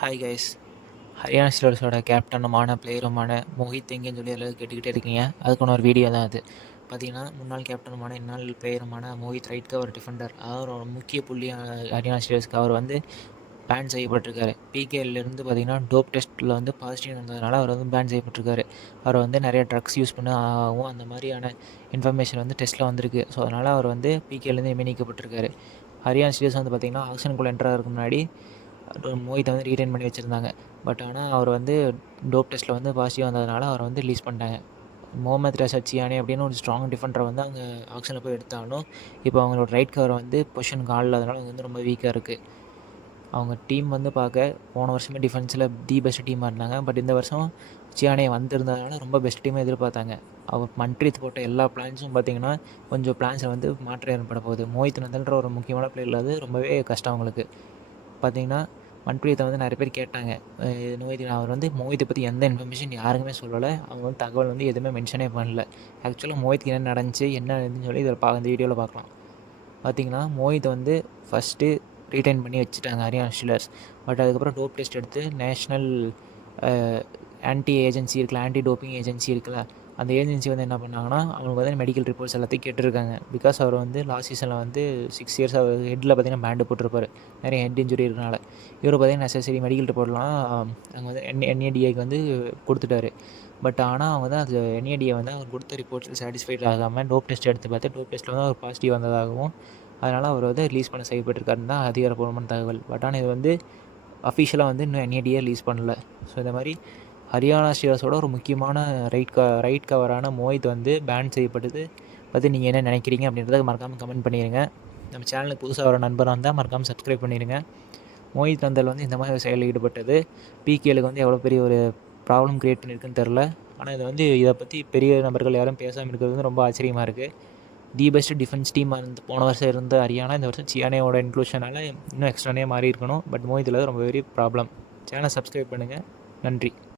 Hi guys. Haryana ஸ்டீலர்ஸோட கேப்டனுமான பிளேயருமான மோஹித் எங்கேன்னு சொல்லி எல்லோரும் கேட்டுக்கிட்டே இருக்கீங்க. அதுக்கான ஒரு வீடியோ தான் அது. பார்த்தீங்கன்னா, முன்னாள் கேப்டனுமான இந்நாள் பிளேயருமான மோஹித் ரைட் கவர் டிஃபெண்டர், அவர் ஒரு முக்கிய புள்ளி ஹரியானா ஸ்டீலர்ஸ்க்கு அவர் வந்து பேன் செய்யப்பட்டிருக்காரு. பிகேலேருந்து பார்த்தீங்கன்னா டோப் டெஸ்ட்டில் வந்து பாசிட்டிவ் வந்ததுனால அவர் வந்து பேன் செய்யப்பட்டிருக்காரு. அவர் வந்து நிறைய ட்ரக்ஸ் யூஸ் பண்ண ஆகும் அந்த மாதிரியான இன்ஃபர்மேஷன் வந்து டெஸ்ட்டில் வந்திருக்கு. ஸோ அதனால் அவர் வந்து பிகேலேருந்து நீக்கப்பட்டிருக்காரு. ஹரியானா ஸ்டீலர்ஸ் வந்து பார்த்திங்கன்னா ஆக்ஷனுக்குள்ளே என்ட்ரு ஆகிறதுக்கு முன்னாடி மோஹித்தை வந்து ரீடைன் பண்ணி வச்சுருந்தாங்க. பட் ஆனால் அவர் வந்து டோப் டெஸ்ட்டில் வந்து பாசிட்டிவ் வந்ததுனால அவரை வந்து ரிலீஸ் பண்ணிட்டாங்க. முகமது ரஷா சியானி அப்படின்னு ஒரு ஸ்ட்ராங் டிஃபெண்டரை வந்து அங்கே ஆக்ஷனில் போய் எடுத்தாலும் இப்போ அவங்களோட ரைட் கவரை வந்து பொசிஷனுக்கு ஆள் இல்லாதனால அவங்க வந்து ரொம்ப வீக்காக இருக்குது. அவங்க டீம் வந்து பார்க்க போன வருஷமே டிஃபென்ஸில் தி பெஸ்ட் டீமாக இருந்தாங்க. பட் இந்த வருஷம் சியானே வந்திருந்ததுனால ரொம்ப பெஸ்ட் டீமாக எதிர்பார்த்தாங்க. அவர் மன்ப்ரீத் போட்ட எல்லா பிளான்ஸும் பார்த்திங்கன்னா கொஞ்சம் பிளான்ஸை வந்து மாற்றம் ஏற்பட போகுது. மோஹித் நந்தல்ன்ற ஒரு முக்கியமான பிளேயர் இல்லாது ரொம்பவே கஷ்டம் அவங்களுக்கு. பார்த்திங்கன்னா மன்ப்ரீத்தை வந்து நிறைய பேர் கேட்டாங்க, அவர் வந்து மோஹித்தை பற்றி எந்த இன்ஃபர்மேஷன் யாருக்குமே சொல்லலை. அவங்க வந்து தகவல் வந்து எதுவுமே மென்ஷனே பண்ணல. ஆக்சுவலாக மோஹித்துக்கு என்ன நடந்துச்சு என்ன இதுன்னு சொல்லி இதில் இந்த வீடியோவில் பார்க்கலாம். பார்த்திங்கன்னா மோஹித்தை வந்து ஃபஸ்ட்டு ரீடைன் பண்ணி வச்சுட்டாங்க ஹரியானா ஸ்டீலர்ஸ். பட் அதுக்கப்புறம் டோப் டெஸ்ட் எடுத்து நேஷ்னல் ஆன்டி ஏஜென்சி இருக்குல்ல, ஆன்டி டோப்பிங் ஏஜென்சி இருக்குல்ல, அந்த ஏஜென்சி வந்து என்ன பண்ணாங்கன்னா அவங்களுக்கு வந்து மெடிக்கல் ரிப்போர்ட்ஸ் எல்லாத்தையும் கேட்டிருக்காங்க. பிகாஸ் அவர் வந்து லாஸ்ட் சீசனில் வந்து 6 இயர்ஸ் அவர் ஹெட்டில் பார்த்திங்கன்னா பேண்டு போட்டிருப்பார் நிறைய ஹெட் இன்ஜுரி இருக்கனால. இவர் பார்த்திங்கன்னா நெசசரி மெடிக்கல் ரிப்போர்ட்லாம் அங்கே வந்து என்ஏடிஏக்கு வந்து கொடுத்துட்டாரு. பட் ஆனால் அவங்க தான் அது என்ஏடிஏ வந்து அவர் கொடுத்த ரிப்போர்ட்ஸில் சாட்டிஸ்ஃபைட் ஆகாமல் டோப் டெஸ்ட் எடுத்து பார்த்து டோப் டெஸ்ட்டில் வந்து அவர் பாசிட்டிவ் வந்ததாகவும் அதனால் அவர் வந்து ரிலீஸ் பண்ண செய்யப்பட்டிருக்காருன்னு தான் அதிகாரப்பூர்வமான தகவல். பட் ஆனால் இது வந்து அஃபிஷியலாக வந்து இன்னும் என்ஏடிஏ ரிலீஸ் பண்ணல. ஸோ இந்த மாதிரி ஹரியானா ஸ்டீலர்ஸோட ஒரு முக்கியமான ரைட் கவரான மோஹித் வந்து பேன் செய்யப்பட்டது பற்றி நீங்கள் என்ன நினைக்கிறீங்க அப்படின்றத மறக்காமல் கமெண்ட் பண்ணிடுங்க. நம்ம சேனலுக்கு புதுசாக வர நண்பராக இருந்தால் மறக்காமல் சப்ஸ்கிரைப் பண்ணிடுங்க. மோஹித் நந்தல் வந்து இந்த மாதிரி செயலில் ஈடுபட்டது பிகேலுக்கு வந்து எவ்வளோ பெரிய ஒரு ப்ராப்ளம் க்ரியேட் பண்ணியிருக்குன்னு தெரில. ஆனால் இதை பற்றி பெரிய நபர்கள் யாரும் பேசாமல் இருக்கிறது வந்து ரொம்ப ஆச்சரியமாக இருக்குது. தி பெஸ்ட் டிஃபென்ஸ் டீமாக போன வருஷம் இருந்த ஹரியானா இந்த வருஷம் சியானேயோட இன்க்ளூஷனால் இன்னும் எக்ஸ்ட்ரானே மாறி இருக்கணும். பட் மோஹித்தில் ரொம்ப பெரிய ப்ராப்ளம். சேனலை சப்ஸ்கிரைப் பண்ணுங்கள். நன்றி.